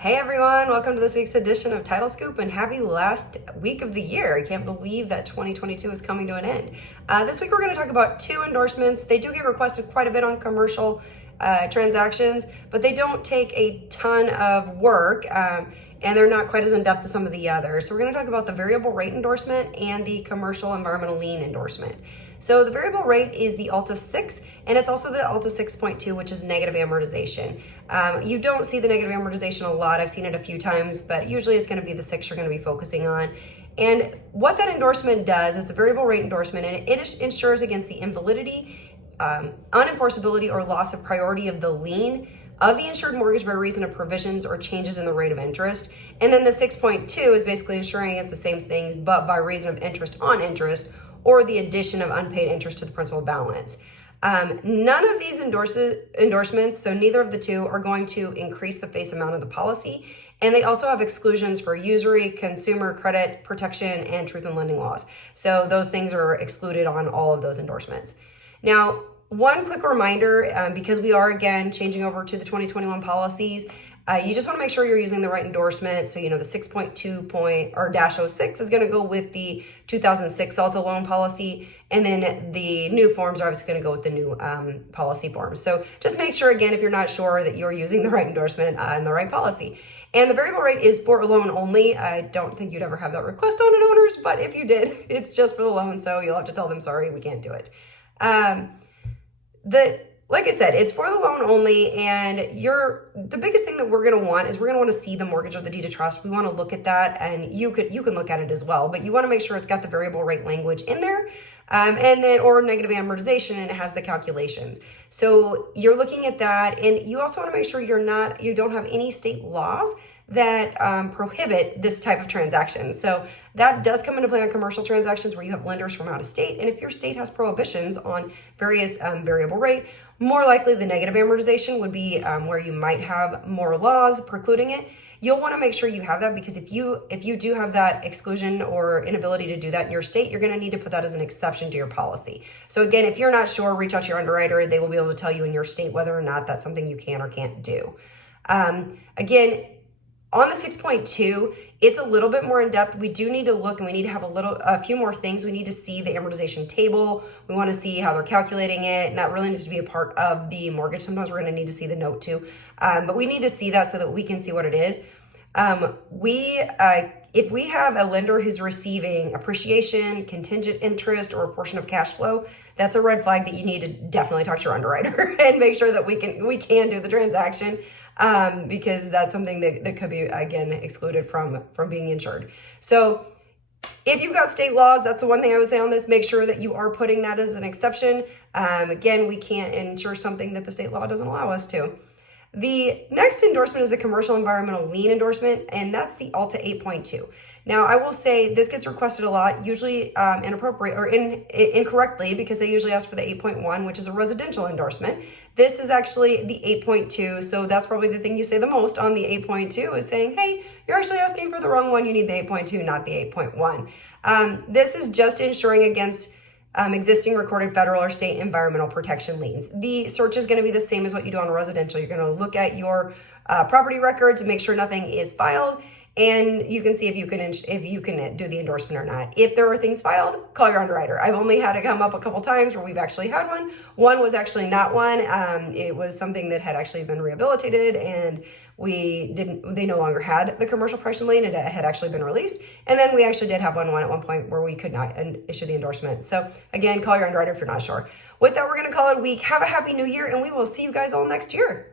Hey everyone, welcome to this week's edition of Title Scoop and happy last week of the year. I can't believe that 2022 is coming to an end. This week we're going to talk about two endorsements. They do get requested quite a bit on commercial transactions, but they don't take a ton of work and they're not quite as in-depth as some of the others. So we're going to talk about the variable rate endorsement and the commercial environmental lien endorsement. So the variable rate is the Alta 6, and it's also the Alta 6.2, which is negative amortization. You don't see the negative amortization a lot. I've seen it a few times, but usually it's going to be the 6 you're going to be focusing on. And what that endorsement does, it's a variable rate endorsement, and it insures against the invalidity, unenforceability, or loss of priority of the lien of the insured mortgage by reason of provisions or changes in the rate of interest. And then the 6.2 is basically insuring against the same things, but by reason of interest on interest, or the addition of unpaid interest to the principal balance. None of these endorsements, so neither of the two, are going to increase the face amount of the policy. And they also have exclusions for usury, consumer credit protection, and truth in lending laws. So those things are excluded on all of those endorsements. Now, one quick reminder, because we are again changing over to the 2021 policies, you just want to make sure you're using the right endorsement. So, the 6.2-06 is going to go with the 2006 Alta loan policy. And then the new forms are obviously going to go with the new policy forms. So just make sure, again, if you're not sure, that you're using the right endorsement and the right policy. And the variable rate is for a loan only. I don't think you'd ever have that request on an owner's, but if you did, it's just for the loan. So you'll have to tell them, sorry, we can't do it. Like I said, it's for the loan only, and the biggest thing that we're going to want is we're going to want to see the mortgage or the deed of trust. We want to look at that, and you can look at it as well, but you want to make sure it's got the variable rate language in there, or negative amortization, and it has the calculations. So you're looking at that, and you also want to make sure you don't have any state laws that prohibit this type of transaction. So that does come into play on commercial transactions where you have lenders from out of state. And if your state has prohibitions on various variable rate, more likely the negative amortization would be where you might have more laws precluding it. You'll want to make sure you have that, because if you do have that exclusion or inability to do that in your state, you're going to need to put that as an exception to your policy. So again, if you're not sure, reach out to your underwriter. They will be able to tell you in your state whether or not that's something you can or can't do. Again, on the 6.2, it's a little bit more in depth. We do need to look, and we need to have a few more things. We need to see the amortization table. We want to see how they're calculating it, and that really needs to be a part of the mortgage. Sometimes we're going to need to see the note too, but we need to see that so that we can see what it is. If we have a lender who's receiving appreciation, contingent interest, or a portion of cash flow, that's a red flag that you need to definitely talk to your underwriter and make sure that we can do the transaction, because that's something that could be, again, excluded from being insured. So if you've got state laws, that's the one thing I would say on this. Make sure that you are putting that as an exception. Again, we can't insure something that the state law doesn't allow us to. The next endorsement is a commercial environmental lien endorsement, and that's the Alta 8.2. Now, I will say this gets requested a lot, usually inappropriate or incorrectly, because they usually ask for the 8.1, which is a residential endorsement. This is actually the 8.2, so that's probably the thing you say the most on the 8.2 is saying, hey, you're actually asking for the wrong one. You need the 8.2, not the 8.1. This is just insuring against existing recorded federal or state environmental protection liens. The search is going to be the same as what you do on residential. You're going to look at your property records and make sure nothing is filed, and you can see if you can do the endorsement or not. If there are things filed, call your underwriter. I've only had it come up a couple times where we've actually had one. One was actually not one. It was something that had actually been rehabilitated, and they no longer had the commercial price lien. It had actually been released. And then we actually did have one at one point where we could not issue the endorsement. So again, call your underwriter if you're not sure. With that, we're going to call it a week. Have a happy new year, and we will see you guys all next year.